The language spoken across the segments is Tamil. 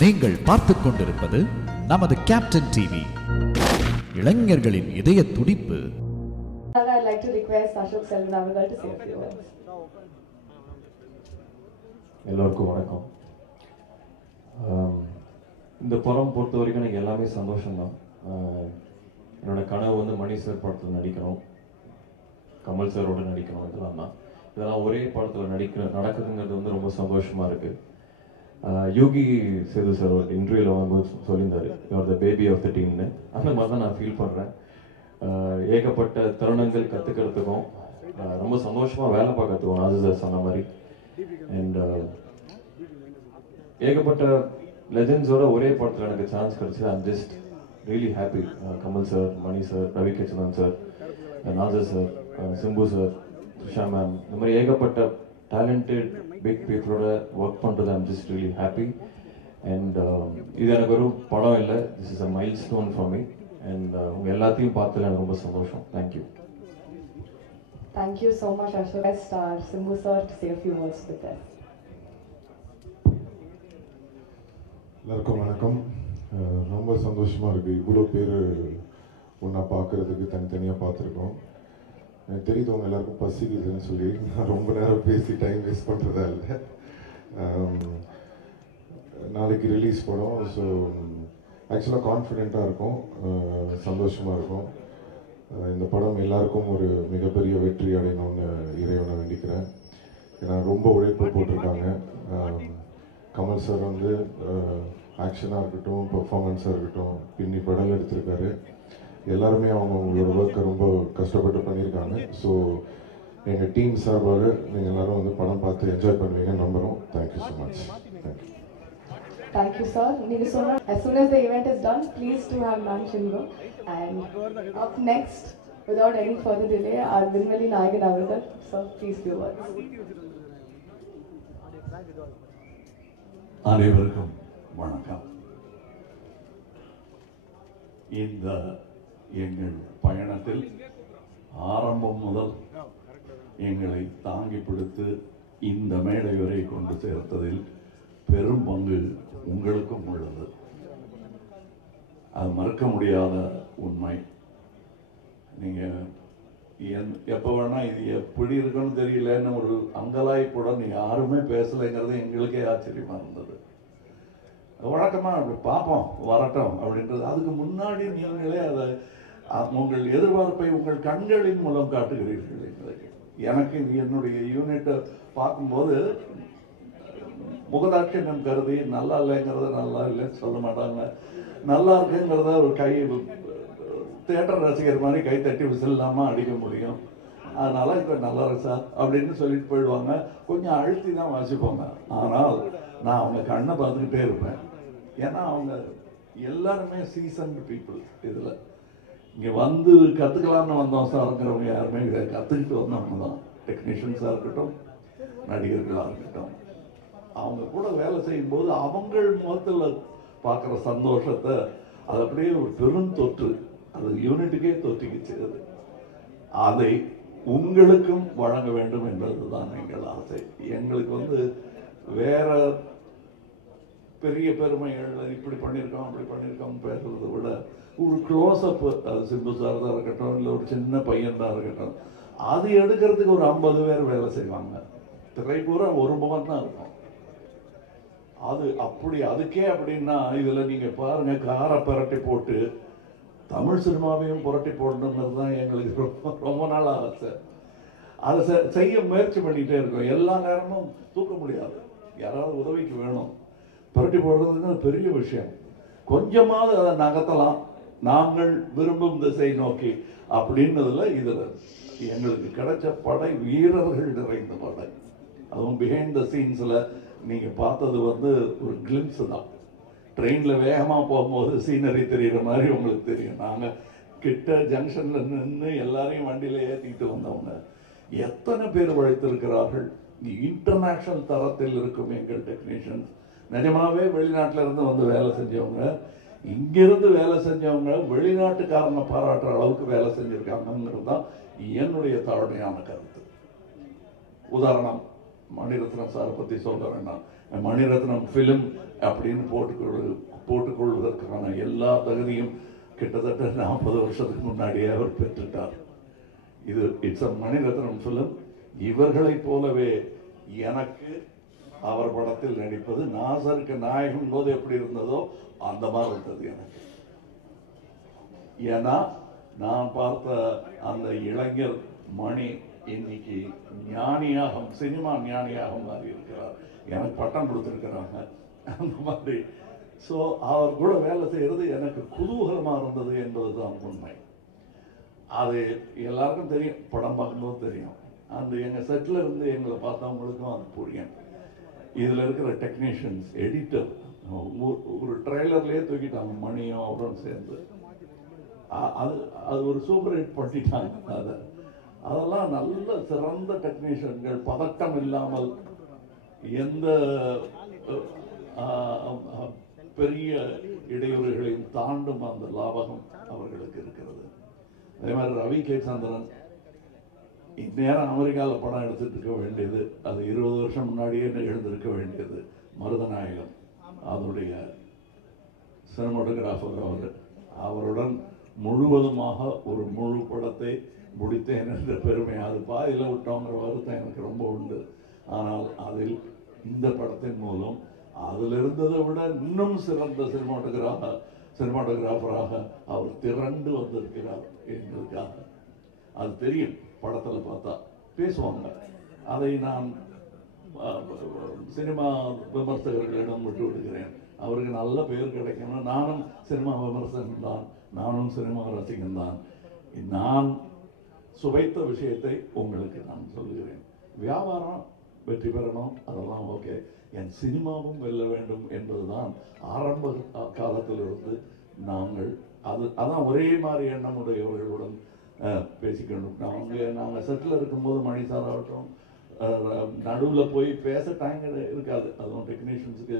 நீங்கள் பார்த்துக் கொண்டிருப்பது நமது கேப்டன் டிவி. இளைஞர்களின் இதய துடிப்பு. I'd like to request Ashok Selvan Agarwal to say a few words. எல்லோருக்கும் வணக்கம். இந்த படம் பொறுத்த வரைக்கும் எனக்கு எல்லாமே சந்தோஷம்தான். என்னோட கனவு வந்து மணி சார் படத்தில் நடிக்கணும், கமல் சாரோட நடிக்கணும், இதெல்லாம் ஒரே படத்தில் நடக்குதுங்கிறது வந்து ரொம்ப சந்தோஷமாக இருக்குது. யோகி சேது சார் ஒரு இன்டர்வியூவில் வரும்போது சொல்லியிருந்தார், you are the baby of the டீம்னு. அந்த மாதிரி தான் நான் ஃபீல் பண்ணுறேன். ஏகப்பட்ட தருணங்கள் கற்றுக்கிறதுக்கும் ரொம்ப சந்தோஷமாக வேலை பார்க்கறதுக்கும் அது சார் சொன்ன மாதிரி. அண்ட் ஏகப்பட்ட லெஜண்ட்ஸோட ஒரே படத்தில் எனக்கு சான்ஸ் கிடச்சி I'm just really happy. Kamal sir, Mani sir, Ravi Krishnan sir, Nassar sir, Simbu sir, Trisha ma'am, இந்த மாதிரி ஏகப்பட்ட டேலண்டட் பிக் பீப்புளோட ஒர்க் பண்ணுறது I'm just really happy. And இது எனக்கு ஒரு படம் இல்லை, this is a milestone for me. And உங்கள் எல்லாத்தையும் பார்த்ததில் எனக்கு ரொம்ப சந்தோஷம். Thank you. Thank you so much, Ashok. Star Simbu sir to say a few words with us. எல்லாருக்கும் வணக்கம். ரொம்ப சந்தோஷமாக இருக்குது. இவ்வளோ பேர் ஒன்றா பார்க்குறதுக்கு தனித்தனியாக பார்த்துருக்கோம். எனக்கு தெரியுது உங்கள் எல்லாருக்கும் பசிக்குதுன்னு சொல்லி நான் ரொம்ப நேரம் பேசி டைம் வேஸ்ட் பண்ணுறதா இல்லை. நாளைக்கு ரிலீஸ் படம். ஸோ ஆக்சுவலாக கான்ஃபிடெண்ட்டாக இருக்கும், சந்தோஷமாக இருக்கும். இந்த படம் எல்லாருக்கும் ஒரு மிகப்பெரிய வெற்றி அடையணும்னு இறைவனை வேண்டிக்கிறேன். ஏன்னா ரொம்ப உழைப்பு போட்டிருக்காங்க. கமல் சார் வந்து ஆக்ஷனாக இருக்கட்டும், பெர்ஃபார்மன்ஸாக இருக்கட்டும், பின்னி படம் எடுத்திருக்காரு. எல்லாருமே அவங்களோட ஒர்க்கை ரொம்ப கஷ்டப்பட்டு பண்ணியிருக்காங்க. ஸோ எங்கள் டீம் சார்பாக நீங்கள் எல்லோரும் வந்து படம் பார்த்து என்ஜாய் பண்ணுவீங்கன்னு நம்புகிறோம். Thank you so much. Thank you. Thank you, sir. As soon as the event is done, please do have lunch and go. And up next, without any further delay, our Vinmali Nayagan Agarwal. Sir, please few words. அனைவருக்கும் வணக்கம். இந்த எங்கள் பயணத்தில் ஆரம்பம் முதல் எங்களை தாங்கி பிடித்து இந்த மேடை வரை கொண்டு சேர்த்ததில் பெரும் பங்கு உங்களுக்கும் உள்ளது. அது மறக்க முடியாத உண்மை. நீங்கள் எப்போ வேணா இது எப்படி இருக்குன்னு தெரியலன்னு ஒரு அங்கலாய்ப்புடன் யாருமே பேசலைங்கிறது எங்களுக்கே ஆச்சரியமாக இருந்தது. வழக்கமாக அப்படி பார்ப்போம் வரட்டும் அப்படின்றது. அதுக்கு முன்னாடி நீங்களே அதை உங்கள் எதிர்பார்ப்பை உங்கள் கண்களின் மூலம் காட்டுகிறீர்கள் எங்களுக்கு. எனக்கு என்னுடைய யூனிட்டை பார்க்கும்போது முகதாட்சியம் கருதி நல்லா இல்லைங்கிறத நல்லா இல்லைன்னு சொல்ல மாட்டாங்க, நல்லா இருக்குங்கிறத ஒரு கை தியேட்டர் ரசிகர் மாதிரி கை தட்டி விசில் இல்லாமல் அடிக்க முடியும். அதனால இப்போ நல்லா இருக்கு சார் அப்படின்னு சொல்லிட்டு போயிடுவாங்க. கொஞ்சம் அழுத்தி தான் வாசிப்பாங்க. ஆனால் நான் அவங்க கண்ணை பார்த்துக்கிட்டே இருப்பேன். ஏன்னா அவங்க எல்லாருமே சீசன்டு பீப்புள். இதில் இங்கே வந்து கற்றுக்கலான்னு வந்தோம் சார்ங்கிறவங்க யாருமே கற்றுக்கிட்டு வந்தவங்க தான். டெக்னீஷியன்ஸாக இருக்கட்டும், நடிகர்களாக இருக்கட்டும், அவங்க கூட வேலை செய்யும்போது அவங்கள் முகத்தில் பார்க்குற சந்தோஷத்தை அது அப்படியே ஒரு பெரும் தொற்று, அது யூனிட்டுக்கே தொற்றிக்கிச்சு. அதை உங்களுக்கும் வழங்க வேண்டும் என்பது தான் எங்கள் ஆசை. எங்களுக்கு வந்து வேற பெரிய பெருமைகள் இப்படி பண்ணியிருக்கோம் அப்படி பண்ணியிருக்கோம் பேசுறதை விட ஒரு க்ளோஸ்அப், அது சிம்பு சார் தான் இருக்கட்டும், இல்லை ஒரு சின்ன பையன் தான் இருக்கட்டும், அது எடுக்கிறதுக்கு ஒரு 50 பேர் வேலை செய்வாங்க. திரை பூரா ஒரு முகம் தான் இருக்கும். அது அப்படி அதுக்கே அப்படின்னா இதில் நீங்கள் பாருங்கள், காரை புரட்டி போட்டு தமிழ் சினிமாவையும் புரட்டி போடணுங்கிறது தான் எங்களுக்கு ரொம்ப நாள் ஆசை. அதை செய்ய முயற்சி பண்ணிகிட்டே இருக்கோம். எல்லா நேரமும் தூக்க முடியாது, யாராவது உதவிக்கு வேணும். புரட்டி போடுறதுன்னு பெரிய விஷயம். கொஞ்சமாவது அதை நகர்த்தலாம் நாங்கள் விரும்பும் திசை நோக்கி அப்படின்னதில் இதில் எங்களுக்கு கிடைச்ச படை வீரர்கள் நிறைந்த படை. அதுவும் பிஹைண்ட் த சீன்ஸில் நீங்கள் பார்த்தது வந்து ஒரு கிளிம்ஸ் தான். ட்ரெயினில் வேகமாக போகும்போது சீனரி தெரிகிற மாதிரி உங்களுக்கு தெரியும். நாங்கள் கிட்ட ஜங்ஷனில் நின்று எல்லாரையும் வண்டியில் ஏற்றிக்கிட்டு வந்தவங்க எத்தனை பேர் உழைத்திருக்கிறார்கள். இன்டர்நேஷ்னல் தரத்தில் இருக்கும் எங்கள் டெக்னீஷியன்ஸ். நிஜமாவே வெளிநாட்டில் இருந்து வந்து வேலை செஞ்சவங்க, இங்கிருந்து வேலை செஞ்சவங்க வெளிநாட்டுக்காரங்க பாராட்டுற அளவுக்கு வேலை செஞ்சுருக்காங்கிறது தான் என்னுடைய தாழ்மையான கருத்து. உதாரணம், மணிரத்னம் சாரை பற்றி சொல்ல வேண்டாம். மணிரத்னம் ஃபிலிம் அப்படின்னு போட்டுக்கொள்வதற்கான எல்லா தகுதியும் கிட்டத்தட்ட 40 வருஷத்துக்கு முன்னாடியே அவர் பெற்றுட்டார். இது இட்ஸ் அ மணிரத்னம் ஃபிலிம். இவர்களைப் போலவே எனக்கு அவர் படத்தில் நடிப்பது நாசருக்கு நாயகன் போது எப்படி இருந்ததோ அந்த மாதிரி இருந்தது எனக்கு. ஏன்னா நான் பார்த்த அந்த இளைஞர் மணி இன்னைக்கு ஞானியாக, சினிமா ஞானியாக மாறி இருக்கிறார். எனக்கு பட்டம் கொடுத்துருக்கிறாங்க அந்த மாதிரி. ஸோ அவர் கூட வேலை செய்கிறது எனக்கு குதூகலமாக இருந்தது என்பதுதான் உண்மை. அது எல்லாருக்கும் தெரியும், படம் பார்க்கும்போது தெரியும். அந்த எங்கள் செட்டில் இருந்து எங்களை பார்த்தவங்களுக்கும் அது புரியும். இதில் இருக்கிற டெக்னீஷியன்ஸ், எடிட்டர், ஒரு ட்ரெய்லர்லேயே தூக்கிட்டாங்க மணியும் அவரும் சேர்ந்து. அது ஒரு சூப்பர் ஹிட் பண்ணிட்டாங்க. அதெல்லாம் நல்ல சிறந்த டெக்னீஷியன்கள், பதட்டம் இல்லாமல் எந்த பெரிய இடையூறுகளையும் தாண்டும் அந்த லாபகம் அவர்களுக்கு இருக்கிறது. அதே மாதிரி ரவி கே சந்திரன் இந்நேரம் அமெரிக்காவில் படம் எடுத்துட்டு இருக்க வேண்டியது, அது 20 வருஷம் முன்னாடியே எழுந்திருக்க வேண்டியது. மருதநாயகம் அதனுடைய சினிமாட்டோகிராஃபர் அவருடன் முழுவதுமாக ஒரு முழு படத்தை முடித்தேன் என்ற பெருமை. அது பாதியில் விட்டோங்கிற வருத்தம் எனக்கு ரொம்ப உண்டு. ஆனால் அதில் இந்த படத்தின் மூலம் அதில் இருந்ததை விட இன்னும் சிறந்த சினிமாட்டோகிராஃபராக அவர் திரண்டு வந்திருக்கிறார் எங்களுக்காக. அது தெரியும், படத்தில் பார்த்தா பேசுவாங்க. அதை நான் சினிமா விமர்சகர்களிடம் விட்டு விடுகிறேன். அவருக்கு நல்ல பெயர் கிடைக்கணும். நானும் சினிமா விமர்சகன் தான், நானும் சினிமா ரசிகன் தான். நான் சுவைத்த விஷயத்தை உங்களுக்கு நான் சொல்லுகிறேன். வியாபாரம் வெற்றி பெறணும், அதெல்லாம் ஓகே. என் சினிமாவும் வெல்ல வேண்டும் என்பதுதான் ஆரம்ப காலத்திலிருந்து நாங்கள் அதான் ஒரே மாதிரி எண்ணம் உடையவர்களுடன் பேசிக்கணும். நாங்கள் செட்டில் இருக்கும்போது மணி சார் ஆகட்டும், நடுவில் போய் பேச டைம் இருக்காது. அதுவும் டெக்னீஷியன்ஸுக்கு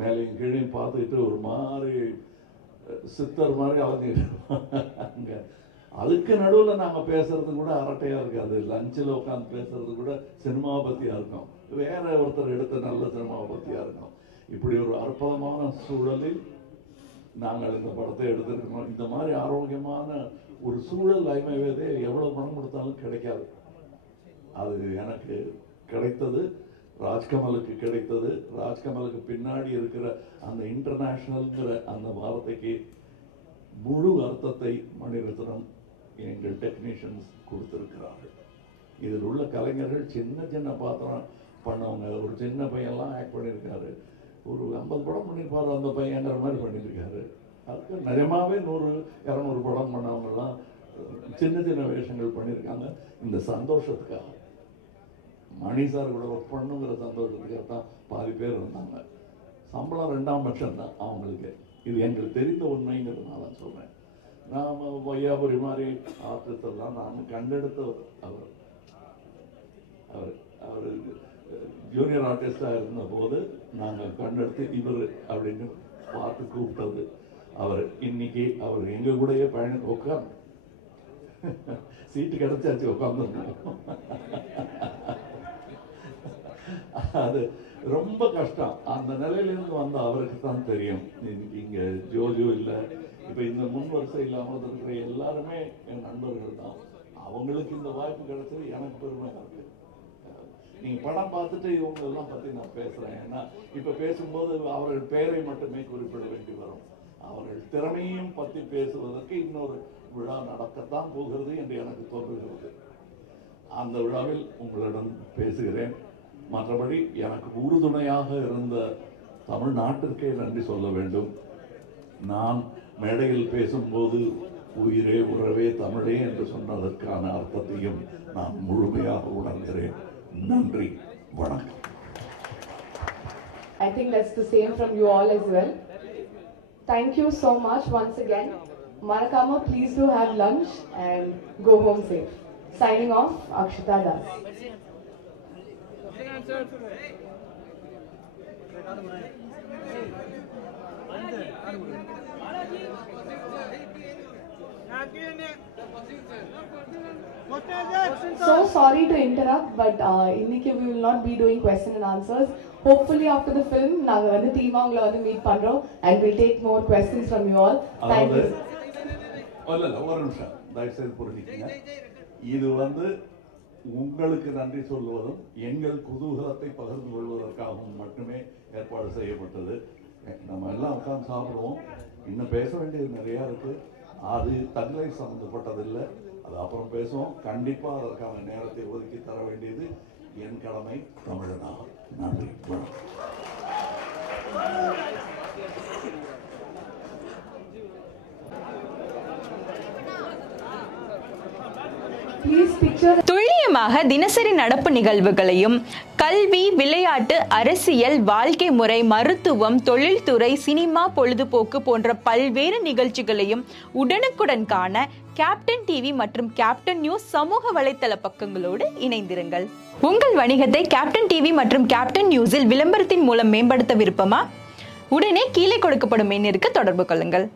மேலேயும் கீழையும் பார்த்துக்கிட்டு ஒரு மாதிரி சித்தர் மாதிரி அலைஞ்சிக்கிட்டு அதுக்கு நடுவில் நாங்கள் பேசுறது கூட அரட்டையாக இருக்காது. லஞ்சில் உட்காந்து பேசுறது கூட சினிமாவை பற்றியாக இருக்கும், வேற ஒருத்தர் எடுத்த நல்ல சினிமாவை பற்றியாக இருக்கும். இப்படி ஒரு அற்புதமான சூழலில் நாங்கள் இந்த படத்தை எடுத்திருக்கோம். இந்த மாதிரி ஆரோக்கியமான ஒரு சூழல் ஐமைவேதே எவ்வளவு பணம் கொடுத்தாலும் கிடைக்காது. அது எனக்கு கிடைத்தது, ராஜ்கமலுக்கு கிடைத்தது. ராஜ்கமலுக்கு பின்னாடி இருக்கிற அந்த இன்டர்நேஷனல்ங்கிற அந்த வார்த்தைக்கு முழு அர்த்தத்தை மணிரத்னம் எங்கள் டெக்னீஷியன்ஸ் கொடுத்திருக்கிறார்கள். இதில் உள்ள கலைஞர்கள் சின்ன சின்ன பாத்திரம் பண்ணவங்க. ஒரு சின்ன பையன்லாம் ஆக்ட் பண்ணியிருக்காரு. ஒரு 50 படம் பண்ணியிருப்பாரு அந்த பையங்கிற மாதிரி பண்ணியிருக்காரு. அதுக்கு நிஜமாவே 100-200 படம் பண்ணவங்கலாம் சின்ன சின்ன வேஷங்கள் பண்ணியிருக்காங்க. இந்த சந்தோஷத்துக்காக, மணி சார் கூட ஒர்க் பண்ணுங்கிற சந்தோஷத்துக்காக தான் பாதி பேர் இருந்தாங்க. சம்பளம் 2ஆம் பட்சம் தான் அவங்களுக்கு. இது எங்களுக்கு தெரிந்த உண்மைங்கிறதுனால சொல்கிறேன். நாம் வையாபுரி மாதிரி ஆர்டிஸ்ட் எல்லாம் நான் கண்டெடுத்தவர். அவர் ஜூனியர் ஆர்டிஸ்டாக இருந்தபோது நாங்கள் கண்டெடுத்து இவர் அப்படின்னு பார்த்து கூப்பிட்டது அவர். இன்னைக்கு அவர் எங்கள் கூடயே பயணம் உட்காந்து சீட்டு கிடைச்சாச்சு உட்காந்துருக்கோம். அது ரொம்ப கஷ்டம். அந்த நிலையிலிருந்து வந்த அவருக்கு தான் தெரியும். இங்கே ஜோஜோ இல்லை, இப்போ இந்த முன் வரிசை இல்லாமல் இருக்கிற எல்லாருமே என் நண்பர்கள் தான். அவங்களுக்கு இந்த வாய்ப்பு கிடைச்சது எனக்கு பெருமையாக இருக்கு. நீங்கள் படம் பார்த்துட்டு இவங்க எல்லாம் பற்றி நான் பேசுகிறேன். ஏன்னா இப்போ பேசும்போது அவர்கள் பெயரை மட்டுமே குறிப்பிட வேண்டி வரும். அவர்கள் திறமையும் பற்றி பேசுவதற்கு இன்னொரு விழா நடக்கத்தான் போகிறது என்று எனக்கு தோன்றுகிறது. அந்த விழாவில் உங்களிடம் பேசுகிறேன். மற்றபடி எனக்கு உறுதுணையாக இருந்த தமிழ்நாட்டிற்கே நன்றி சொல்ல வேண்டும். நான் மேடையில் பேசும்போது உயிரே உறவே தமிழே என்று சொன்னதற்கான அர்த்தத்தையும் நான் முழுமையாக உணர்கிறேன். நன்றி, வணக்கம். I think that's the same from you all as well. Thank you so much once again. Marakama, please do have lunch and go home safe. Signing off, Akshita Das. So sorry to interrupt, but we will not be doing question and answers. hopefully after the film நாங்க வந்து டீமா உங்களை வந்து மீட் பண்றோம் and we'll take more questions from you all. Thank you. இல்ல ஒரு நிமிஷம் தயவு செய்து புரிஞ்சுக்கங்க. இது வந்து உங்களுக்கு நன்றி சொல்வதும் எங்கள் குதூகலத்தை பகிர்ந்து கொள்வதற்காகவும் மட்டுமே ஏற்பாடு செய்யப்பட்டது. நம்ம எல்லாம் உட்கார்ந்து சாப்பிடுவோம். இன்னும் பேச வேண்டியது நிறையா இருக்கு. அது தங்களை சம்பந்தப்பட்டதில்லை. அது அப்புறம் பேசுவோம். கண்டிப்பா அதற்கான நேரத்தை ஒதுக்கி தர வேண்டியது என் கடமை தமிழனாக. நன்றி. துல்லியமாக தினசரி நடப்பு நிகழ்வுகளையும் கல்வி, விளையாட்டு, அரசியல், வாழ்க்கை முறை, மருத்துவம், தொழில்துறை, சினிமா, பொழுதுபோக்கு போன்ற பல்வேறு நிகழ்ச்சிகளையும் உடனுக்குடன் காண கேப்டன் டிவி மற்றும் கேப்டன் நியூஸ் சமூக வலைத்தள பக்கங்களோடு இணைந்திருங்கள். உங்கள் வணிகத்தை கேப்டன் டிவி மற்றும் கேப்டன் நியூஸில் விளம்பரத்தின் மூலம் மேம்படுத்த விருப்பமா? உடனே கீழே கொடுக்கப்படும் எண்ணிற்கு தொடர்பு கொள்ளுங்கள்.